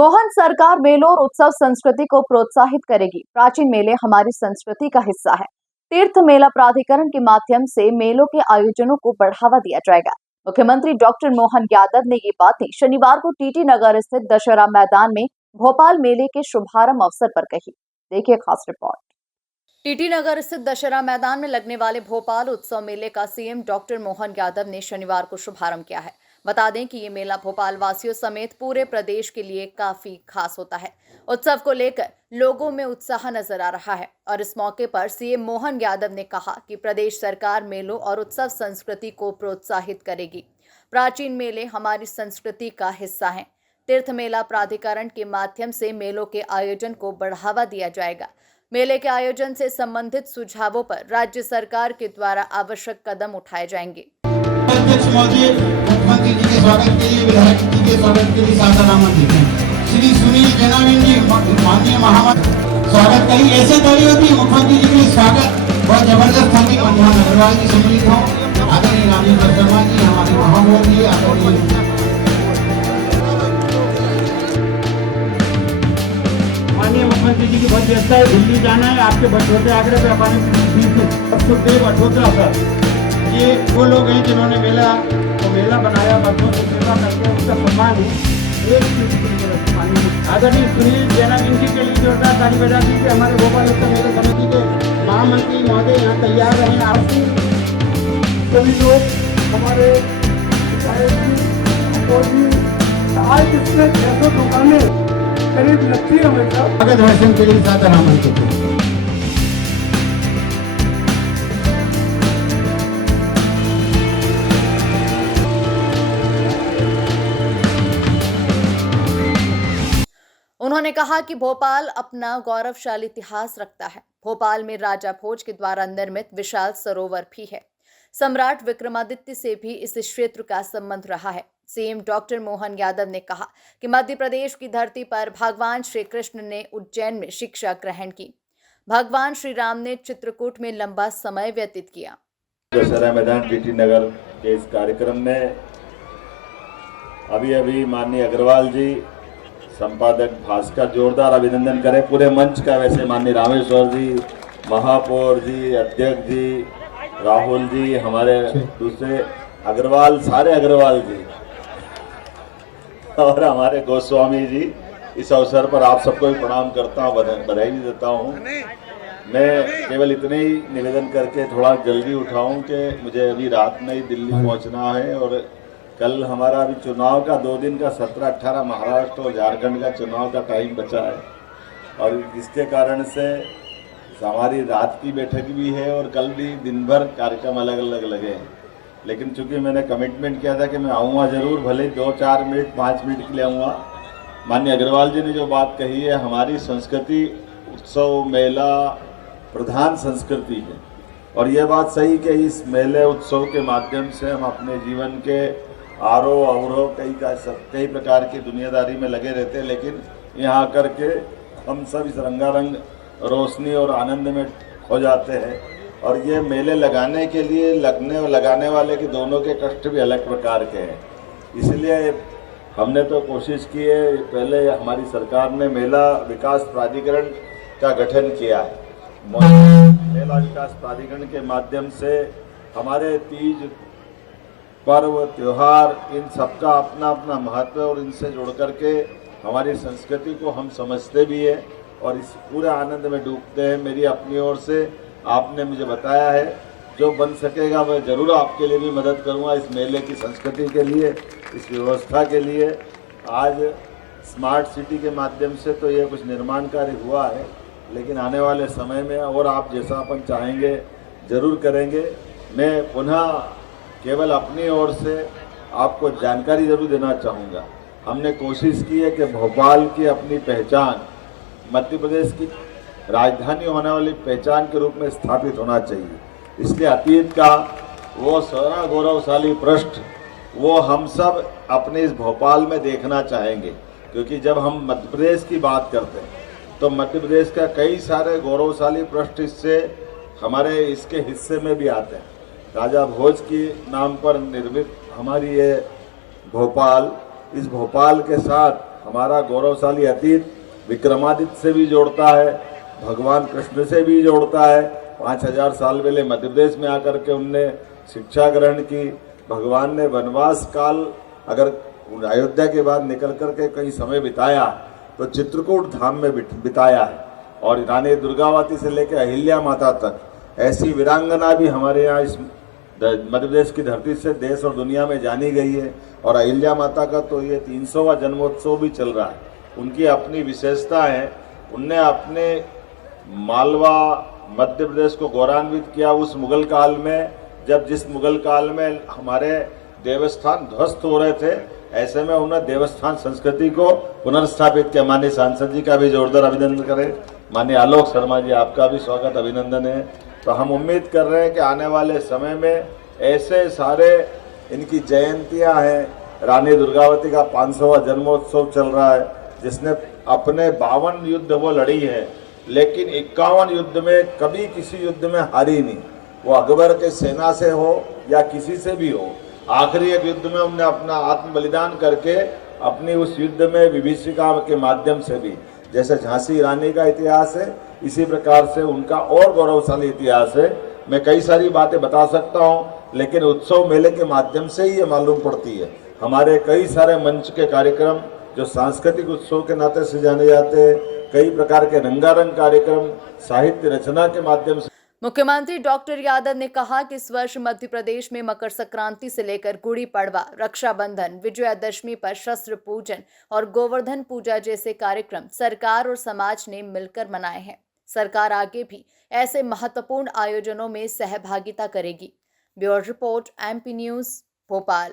मोहन सरकार मेलों और उत्सव संस्कृति को प्रोत्साहित करेगी। प्राचीन मेले हमारी संस्कृति का हिस्सा है। तीर्थ मेला प्राधिकरण के माध्यम से मेलों के आयोजनों को बढ़ावा दिया जाएगा। मुख्यमंत्री डॉक्टर मोहन यादव ने ये बातें शनिवार को टीटी नगर स्थित दशहरा मैदान में भोपाल मेले के शुभारंभ अवसर पर कही। देखिए खास रिपोर्ट। टीटी नगर स्थित दशहरा मैदान में लगने वाले भोपाल उत्सव मेले का सीएम डॉक्टर मोहन यादव ने शनिवार को शुभारंभ किया है। बता दें कि ये मेला भोपाल वासियों समेत पूरे प्रदेश के लिए काफी खास होता है। उत्सव को लेकर लोगों में उत्साह नजर आ रहा है और इस मौके पर सीएम मोहन यादव ने कहा कि प्रदेश सरकार मेलों और उत्सव संस्कृति को प्रोत्साहित करेगी। प्राचीन मेले हमारी संस्कृति का हिस्सा हैं। तीर्थ मेला प्राधिकरण के माध्यम से मेलों के आयोजन को बढ़ावा दिया जाएगा। मेले के आयोजन से संबंधित सुझावों पर राज्य सरकार के द्वारा आवश्यक कदम उठाए जाएंगे। अध्यक्ष महोदय, मुख्यमंत्री जी के स्वागत के लिए, विधायक जी के स्वागत के लिए सादर आमंत्रित हैं। श्री सुनील जैनाविन जी, माननीय महामंत्री, स्वागत करेंगे। ऐसे ताली होती है मुख्यमंत्री जी के स्वागत बहुत जबरदस्त होगी। मोहन अग्रवाल जी सम्मिलित हो, आदरणीय राजेंद्र शर्मा जी, हमारे महामोहन जी, आदरणीय माननीय मुख्यमंत्री जी की बहुत व्यवस्था है। दिल्ली जाना है, आपके बटोते आगरा पे अपने सुखदेव अठोत्रा सर, ये वो लोग हैं जिन्होंने मेला बनाया, बच्चों से सेवा करके उसका सम्मान है। एक आदरणीय सुनील जैनाविन जी के लिए जोरदार ताली बजा दीजिए। हमारे भोपाल उत्सव मेला समिति के महामंत्री महोदय यहाँ तैयार रहे। आप सभी लोग हमारे आज इसमें 600 दुकानें करीब लगती है हमेशा। स्वागत दर्शन के लिए सादर आमंत्रित हैं। उन्होंने कहा कि भोपाल अपना गौरवशाली इतिहास रखता है। भोपाल में राजा भोज के द्वारा निर्मित विशाल सरोवर भी है। सम्राट विक्रमादित्य से भी इस क्षेत्र का संबंध रहा है। सीएम डॉक्टर मोहन यादव ने कहा कि मध्य प्रदेश की धरती पर भगवान श्री कृष्ण ने उज्जैन में शिक्षा ग्रहण की। भगवान श्री राम ने चित्रकूट में लंबा समय व्यतीत किया। दशहरा मैदान टीटी नगर के इस कार्यक्रम में अभी माननीय अग्रवाल जी, संपादक भास्कर, जोरदार अभिनंदन करें पूरे मंच का। वैसे माननीय रामेश्वर जी, महापौर जी, अध्यक्ष जी, राहुल जी, हमारे दूसरे अग्रवाल, सारे अग्रवाल जी और हमारे गोस्वामी जी, इस अवसर पर आप सबको भी प्रणाम करता हूँ, बधाई भी देता हूँ। मैं केवल इतने ही निवेदन करके थोड़ा जल्दी उठाऊं कि मुझे अभी रात में ही दिल्ली पहुंचना है और कल हमारा अभी चुनाव का 2 दिन का 17-18 महाराष्ट्र और झारखंड का चुनाव का टाइम बचा है और जिसके कारण से हमारी रात की बैठक भी है और कल भी दिन भर कार्यक्रम अलग अलग लगे हैं। लेकिन चूंकि मैंने कमिटमेंट किया था कि मैं आऊँगा ज़रूर, भले 2-4 मिनट 5 मिनट के लिए आऊँगा। माननीय अग्रवाल जी ने जो बात कही है, हमारी संस्कृति उत्सव मेला प्रधान संस्कृति है और यह बात सही कि इस मेले उत्सव के माध्यम से हम अपने जीवन के आरोह अवरोह कई प्रकार की दुनियादारी में लगे रहते हैं, लेकिन यहाँ आकर के हम सब इस रंगारंग रोशनी और आनंद में हो जाते हैं। और ये मेले लगाने के लिए लगने और लगाने वाले के दोनों के कष्ट भी अलग प्रकार के हैं। इसलिए हमने तो कोशिश की है, पहले हमारी सरकार ने मेला विकास प्राधिकरण का गठन किया है। मेला विकास प्राधिकरण के माध्यम से हमारे तीज, पर्व, त्योहार, इन सबका अपना अपना महत्व है और इनसे जुड़ करके हमारी संस्कृति को हम समझते भी हैं और इस पूरे आनंद में डूबते हैं। मेरी अपनी ओर से आपने मुझे बताया है, जो बन सकेगा मैं ज़रूर आपके लिए भी मदद करूंगा इस मेले की संस्कृति के लिए, इस व्यवस्था के लिए। आज स्मार्ट सिटी के माध्यम से तो ये कुछ निर्माण कार्य हुआ है, लेकिन आने वाले समय में और आप जैसा अपन चाहेंगे ज़रूर करेंगे। मैं पुनः केवल अपनी ओर से आपको जानकारी ज़रूर देना चाहूँगा। हमने कोशिश की है कि भोपाल की अपनी पहचान मध्य प्रदेश की राजधानी होने वाली पहचान के रूप में स्थापित होना चाहिए। इसलिए अतीत का वो सारा गौरवशाली पृष्ठ वो हम सब अपने इस भोपाल में देखना चाहेंगे, क्योंकि जब हम मध्य प्रदेश की बात करते हैं तो मध्य प्रदेश का कई सारे गौरवशाली पृष्ठ इससे हमारे इसके हिस्से में भी आते हैं। राजा भोज की नाम पर निर्मित हमारी ये भोपाल, इस भोपाल के साथ हमारा गौरवशाली अतीत विक्रमादित्य से भी जोड़ता है, भगवान कृष्ण से भी जोड़ता है। 5000 साल पहले मध्य प्रदेश में आकर के उनने शिक्षा ग्रहण की। भगवान ने वनवास काल अगर अयोध्या के बाद निकल कर के कहीं समय बिताया तो चित्रकूट धाम में बिताया है। और रानी दुर्गावती से लेकर अहिल्या माता तक ऐसी वीरांगना भी हमारे यहाँ इस मध्य प्रदेश की धरती से देश और दुनिया में जानी गई है। और अहिल्या माता का तो ये 300वां जन्मोत्सव भी चल रहा है। उनकी अपनी विशेषता है, उनने अपने मालवा मध्य प्रदेश को गौरवान्वित किया उस मुगल काल में, जब जिस मुगल काल में हमारे देवस्थान ध्वस्त हो रहे थे, ऐसे में उन्होंने देवस्थान संस्कृति को पुनर्स्थापित किया। माननीय सांसद जी का भी जोरदार अभिनंदन करें। माननीय आलोक शर्मा जी, आपका भी स्वागत अभिनंदन है। तो हम उम्मीद कर रहे हैं कि आने वाले समय में ऐसे सारे इनकी जयंतियां हैं। रानी दुर्गावती का 500वां जन्मोत्सव चल रहा है, जिसने अपने 52 युद्ध वो लड़ी है, लेकिन 51 युद्ध में कभी किसी युद्ध में हारी नहीं। वो अकबर के सेना से हो या किसी से भी हो, आखिरी एक युद्ध में उन्होंने अपना आत्म बलिदान करके अपनी उस युद्ध में विभीषिका के माध्यम से भी, जैसे झांसी रानी का इतिहास है, इसी प्रकार से उनका और गौरवशाली इतिहास है। मैं कई सारी बातें बता सकता हूं, लेकिन उत्सव मेले के माध्यम से ही ये मालूम पड़ती है। हमारे कई सारे मंच के कार्यक्रम जो सांस्कृतिक उत्सव के नाते से जाने जाते हैं, कई प्रकार के रंगारंग कार्यक्रम साहित्य रचना के माध्यम से। मुख्यमंत्री डॉक्टर यादव ने कहा कि इस वर्ष मध्य प्रदेश में मकर संक्रांति से लेकर गुड़ी पड़वा, रक्षाबंधन, विजयादशमी पर शस्त्र पूजन और गोवर्धन पूजा जैसे कार्यक्रम सरकार और समाज ने मिलकर मनाए हैं। सरकार आगे भी ऐसे महत्वपूर्ण आयोजनों में सहभागिता करेगी। Bureau report, MP news, Bhopal.